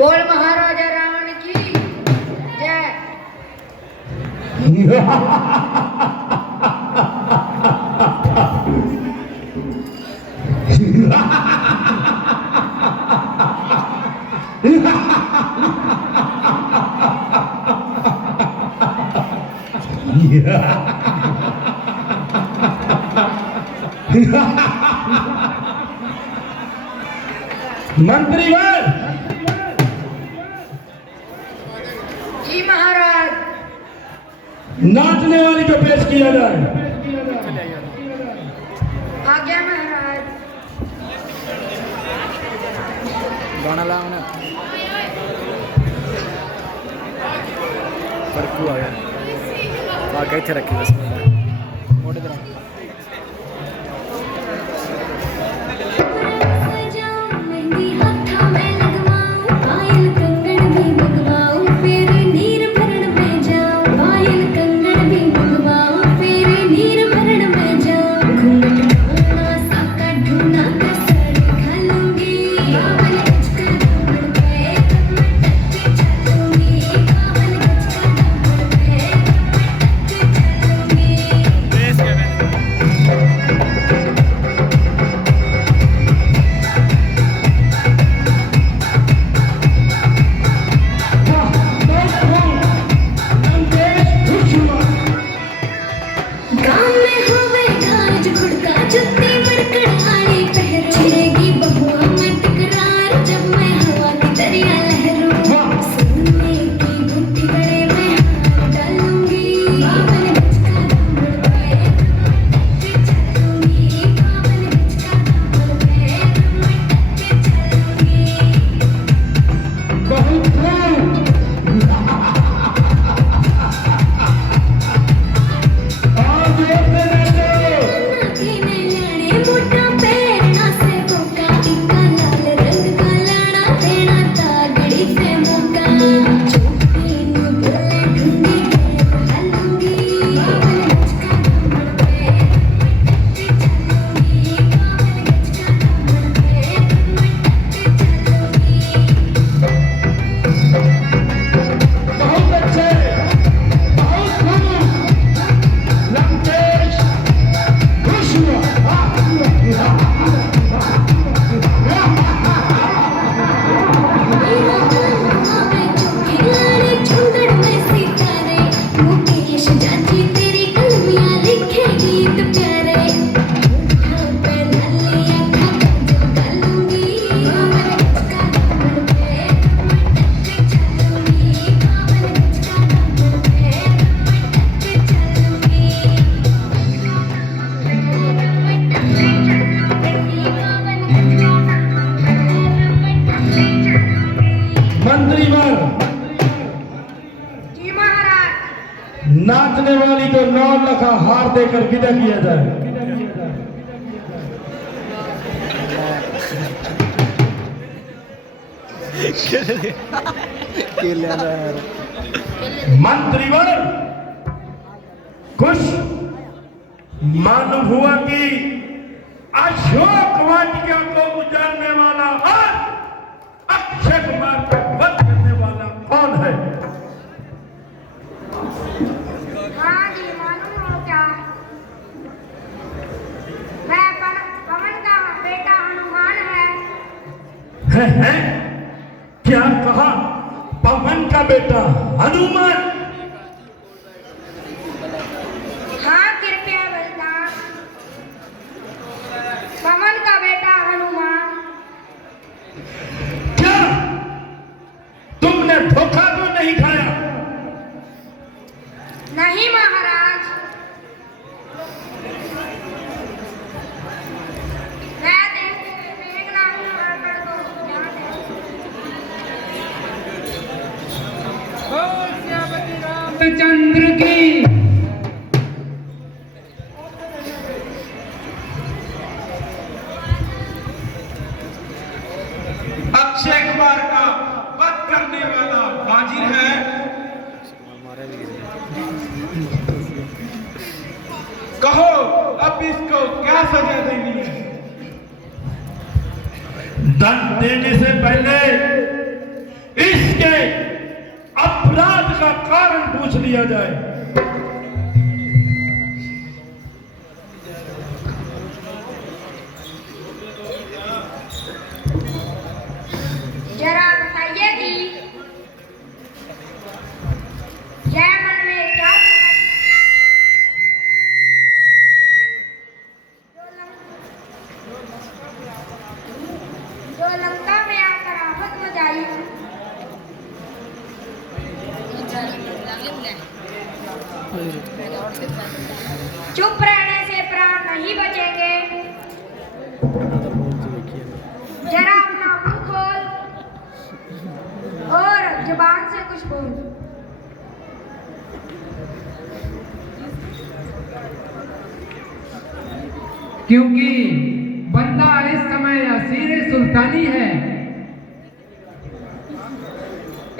बोल महाराजा रावण की जय। मंत्रीगण जी महाराज। नाचने वाली को पेश किया जाए। आज्ञा महाराज। गाना ला मैंने परकू आ गया गए थे रखी बस मोटे तरह नाचने वाली को 9 लाख हार देकर विदा किया जाए। मंत्रीगण कुछ मालूम हुआ कि अशोक वाटिका को उजाड़ने वाला और अक्षय कुमार को वध करने वाला कौन है? हाँ जी मालूम हो क्या? मैं पवन का बेटा हनुमान है। क्या कहा? पवन का बेटा हनुमान? हाँ कृपया बता। पवन का बेटा हनुमान। क्या तुमने धोखा तो नहीं खाया? नहीं महाराज। मैं देखना रामचंद्र की अक्षय कुमार का वध करने वाला हाजिर है। कहो अब इसको क्या सजा देनी है? दंड देने से पहले का कारण पूछ लिया जाए। जरा बताइए कि यह मन में क्या जो लंका में आकर आफत मचाई, चुप रहने से प्राण नहीं बचेंगे। जरा अपना मुंह खोल और जुबान से कुछ बोल। क्योंकि बंदा इस समय असीर सुल्तानी है,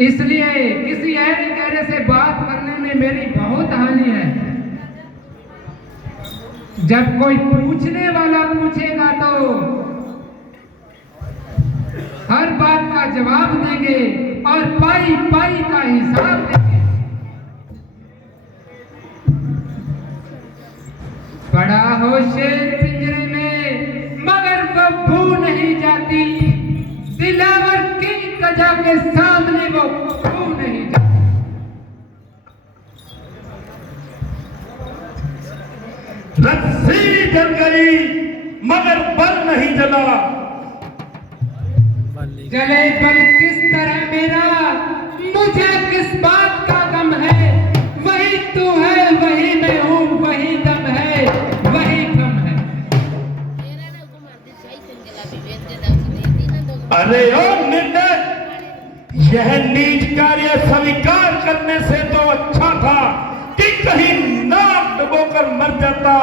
इसलिए किसी ऐरे गहरे से बात करने में मेरी बहुत हानि है। जब कोई पूछने वाला पूछेगा तो हर बात का जवाब देंगे और पाई पाई का हिसाब देंगे। बड़ा हो शेर पिंजरे में मगर वो भू नहीं जाती, दिलावर की कजा के सामने वो भू नहीं जाती। रस्सी जल गई मगर बल नहीं जला। जले बल किस तरह मेरा, मुझे किस बात का गम है। वही तू है वही मैं हूँ, वही दम है वही गम है। अरे ओ निर्दय, यह नीच कार्य स्वीकार करने से तो अच्छा था कि कहीं नाक डुबोकर मर जाता,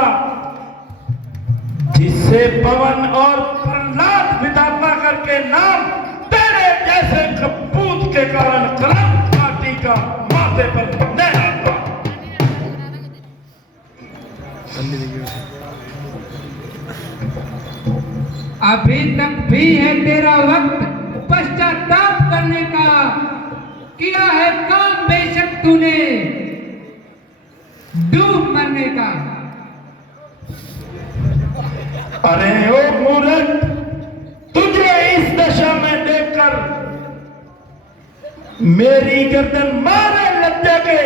जिससे पवन और प्रहलाद विधाता करके नाम तेरे जैसे कपूत के कारण कलंक घाटी का माथे पर न आता। अभी तक भी है तेरा वक्त पश्चाताप करने का। किया है काम बेशक तूने डूब मरने का। अरे ओ मूर्ख, तुझे इस दशा में देखकर मेरी गर्दन मारे लज्जा के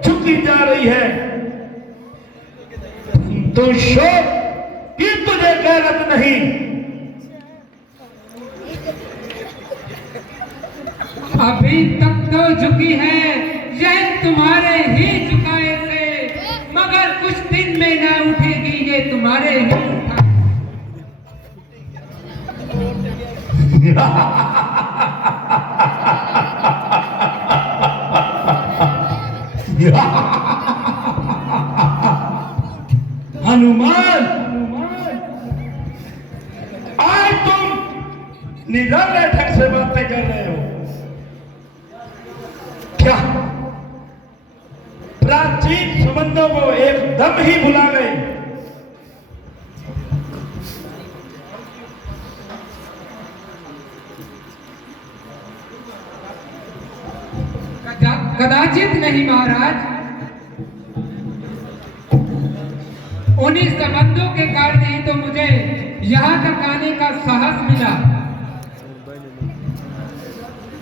झुकी जा रही है। तो शोक कि तुझे गैरत नहीं। अभी तक तो झुकी है यह तुम्हारे ही झुकाए से, मगर कुछ दिन में ना उठेगी ये तुम्हारे ही उठा। हनुमान, आज तुम निराले ढंग से बातें कर रहे हो क्या? प्राचीन संबंधों को एकदम ही भुला गए। कदाचित नहीं महाराज, उन्हीं संबंधों के कारण ही तो मुझे यहाँ तक आने का साहस मिला।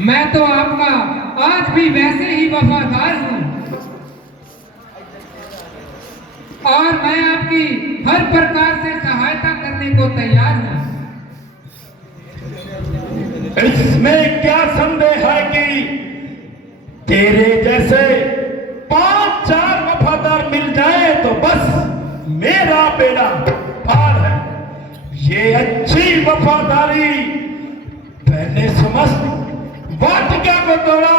मैं तो आपका आज भी वैसे ही वफादार हूँ और मैं आपकी हर प्रकार से सहायता करने को तैयार हूँ। इसमें क्या संदेह है कि तेरे जैसे 5-4 वफादार मिल जाए तो बस मेरा बेड़ा पार है। ये अच्छी वफादारी पहले समस्त वाटिका को तोड़ा,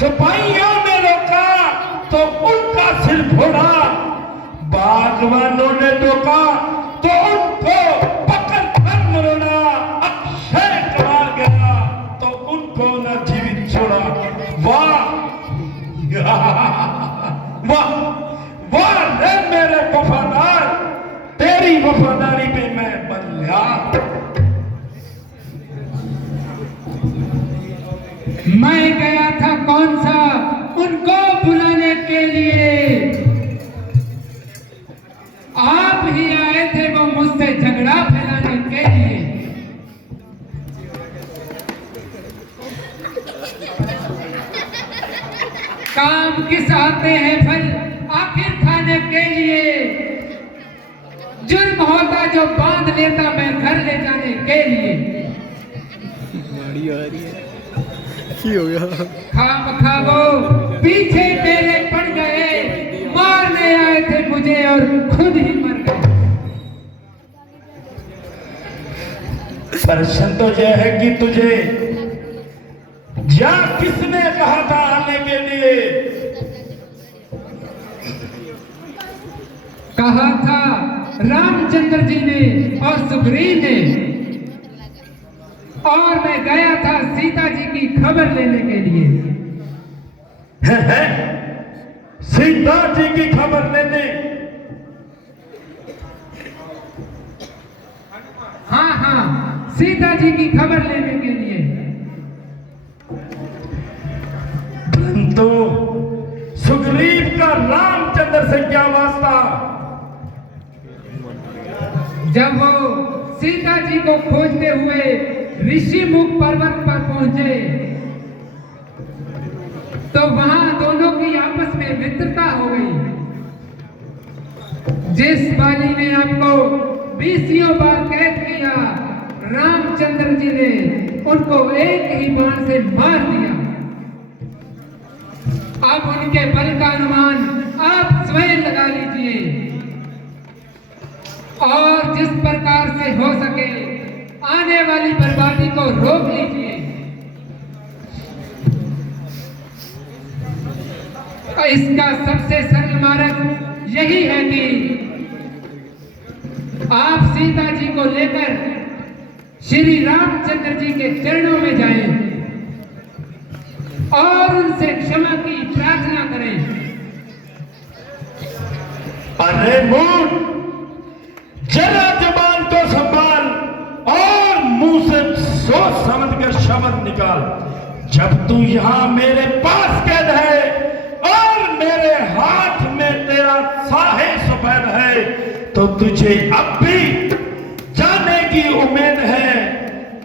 सिपाहियों ने रोका तो उनका सिर फोड़ा, बागवानों ने रोका तो उनको पकड़ कर मरोड़ा, अक्षय कुमार गया तो उनको न जीवित छोड़ा। वाह वाह वाह रे मेरे वफादार, तेरी वफादारी पे मैं बल्ला। मैं गया था कौन सा उन उनको बुलाने के लिए आप ही आए थे, वो मुझसे झगड़ा फैलाने के लिए। काम किस आते हैं फल आखिर खाने के लिए। जुर्म होता जो बांध लेता मैं घर ले जाने के लिए। गाड़ी आ रही है, की हो गया? खाम खाओ पीछे मेरे पड़ गए, मारने आए थे मुझे और खुद ही मर गए। प्रश्न तो यह है कि तुझे या किसने कहा था आने के लिए? कहा था रामचंद्र जी ने और सुग्रीव ने, और मैं गया था सीता जी की खबर लेने के लिए। है? सीता जी की खबर लेने? हाँ हाँ, सीता जी की खबर लेने के लिए। परंतु सुग्रीव का रामचंद्र से क्या वास्ता? जब वो सीता जी को खोजते हुए ऋषिमुख पर्वत पर पहुंचे तो वहां दोनों की आपस में मित्रता हो गई। जिस बाली ने आपको 20 बार कैद किया, रामचंद्र जी ने उनको एक ही बाण से मार दिया। अब उनके बल का अनुमान आप स्वयं लगा लीजिए और जिस प्रकार से हो सके आने वाली बर्बादी को रोक लीजिए। इसका सबसे सरल मार्ग यही है कि आप सीता जी को लेकर श्री रामचंद्र जी के चरणों में जाएं और उनसे क्षमा की प्रार्थना करें। अरे मूड, जरा जुबान को संभाल और मुंह से सोच समझ कर शब्द निकाल। जब तू यहाँ मेरे पास कैद है और मेरे हाथ में तेरा साहे सफेद है, तो तुझे अब भी जाने की उम्मीद है।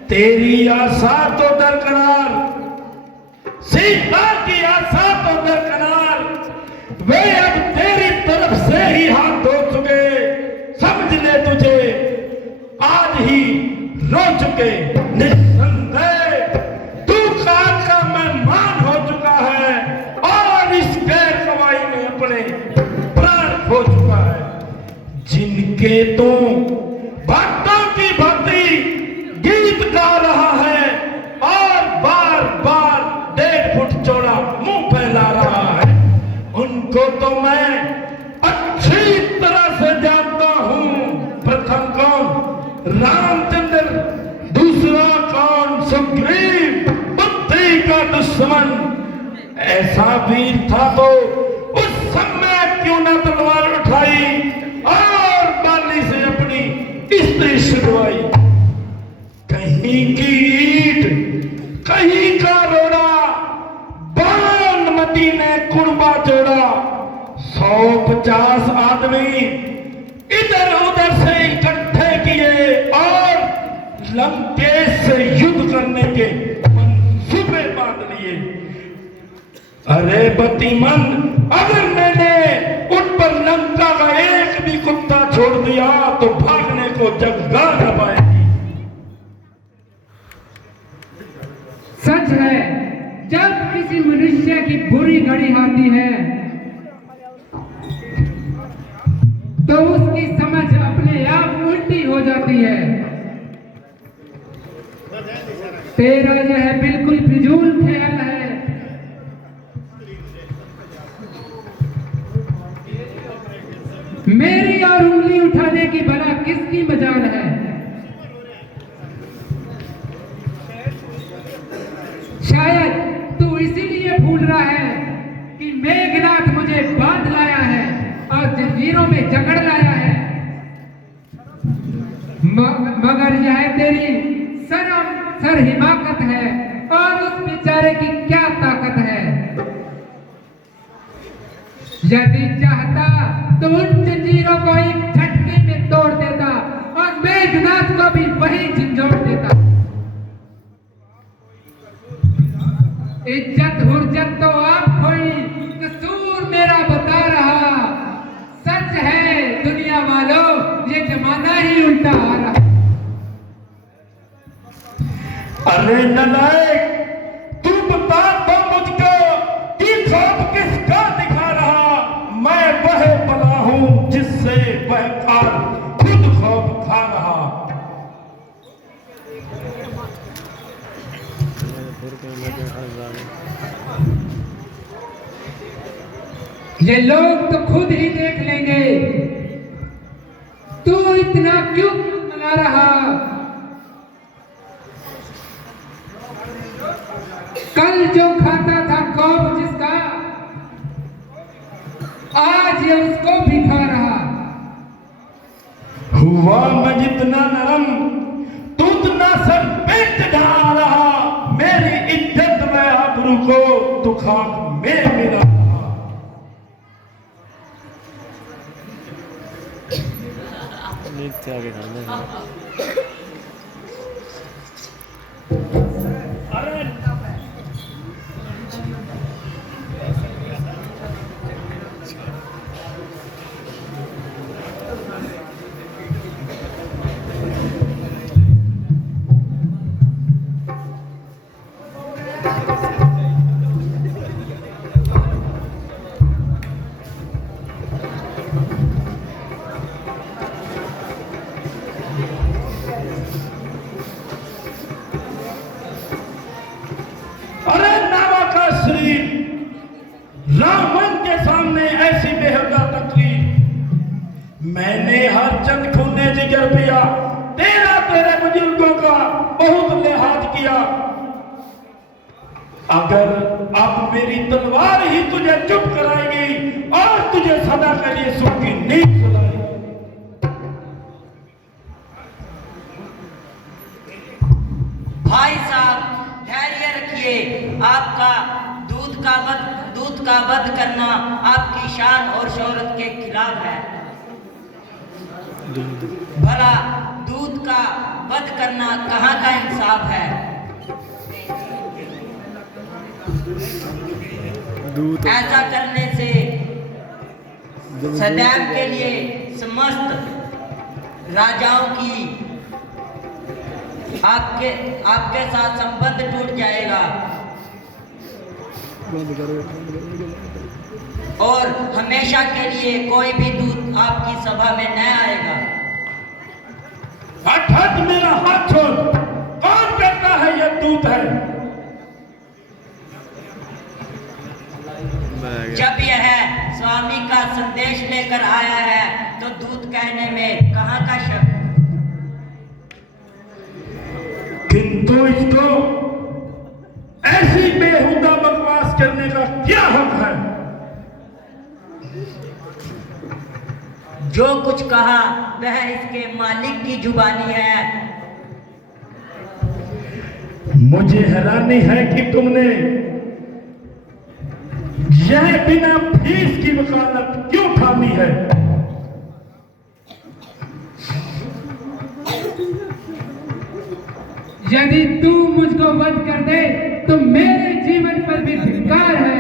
तेरी आशा तो दरकरार, सीता की आशा तो दरकरार, वे अब तेरी तरफ से ही हाथ धो चुके। समझ ले तुझे आज ही रो चुके। निस्संदेह तू काल का मेहमान हो चुका है और इस गैर कवाई में अपने प्राण खो चुका है। जिनके तू भक्तों की भक्ति गीत गा रहा है और बार बार 1.5 फुट चौड़ा मुंह फैला रहा है, उनको तो मैं अच्छी तरह से जानता हूं। प्रथम कौन? रामचंद्र। दूसरा कौन? सुग्रीव, बुद्धि का दुश्मन। ऐसा वीर था तो उस समय क्यों न तलवार उठाई और बाली से अपनी स्त्री छुड़वाई। कहीं की ईंट, कहीं का रोड़ा, बाणमती ने कुर्बा जोड़ा। 150 आदमी इधर उधर से इकट्ठे किए और लंकेश से युद्ध करने के मंसूबे बांध लिए। अरे बतीमन, अगर मैंने उन पर लंका का एक भी कुत्ता छोड़ दिया तो भागने को जगह न पाएगी। सच है, जब किसी मनुष्य की बुरी घड़ी आती है तो उसकी समझ अपने आप उल्टी हो जाती है। तेरा यह बिल्कुल फिजूल ख्याल है। मेरी और उंगली उठाने की भला किसकी मजाल है? शायद तू इसीलिए भूल रहा है कि मेघनाथ मुझे बांध लाया है और जंजीरों में जकड़ लाया है। मगर यह तेरी सर हिमाकत है और उस बेचारे की क्या ताकत है। यदि चाहता तो उन जंजीरों को एक झटके में तोड़ देता और मेघनाथ को भी वहीं झंझोड़ देता। इज्जत हुर्जत तो आप खोई, कसूर मेरा बता रहा। सच है दुनिया वालों, ये जमाना ही उल्टा आ रहा। अरे नलायक, तू बता तो मुझको कि ख्वाब किसका दिखा रहा। मैं वह बला हूं जिससे वह खुद ख्वाब खा रहा। ये लोग तो खुद ही देख लेंगे, तू इतना क्यों मना रहा। कल जो खाता था खौफ जिसका, आज ये उसको भी खा रहा। हुआ मैं जितना नरम, तू उतना सर पेट ढा रहा। मेरी इज्जत में आबरू को तू खाक में मिला रहा। नीचे आगे करना है। अरे अरे नावा का शरीर रावण के सामने ऐसी बेहुदा तकलीफ। मैंने हर चंद खूने जिगर पिया, तेरे बुजुर्गों का बहुत लिहाज किया। अगर अब मेरी तलवार ही तुझे चुप कराएगी और तुझे सदा के लिए सुख की नींद सुलाएगी। भाई साहब धैर्य रखिए। आपका दूध का वध करना आपकी शान और शौहरत के खिलाफ है। भला दूध का वध करना कहाँ का इंसाफ है। ऐसा करने से सदैव के लिए समस्त राजाओं की आपके साथ संबंध टूट जाएगा और हमेशा के लिए कोई भी दूत आपकी सभा में न आएगा। हट हट, मेरा हाथ छोड़। कौन कहता है यह दूत है? जब यह स्वामी का संदेश लेकर आया है तो दूत कहने में कहाँ का शक। किंतु इसको ऐसी बेहुदा बकवास करने का क्या हक है? जो कुछ कहा वह इसके मालिक की जुबानी है। मुझे हैरानी है कि तुमने यह बिना फीस की वकालत क्यों ठानी है? यदि तू मुझको वध कर दे तो मेरे जीवन पर भी धिक्कार है।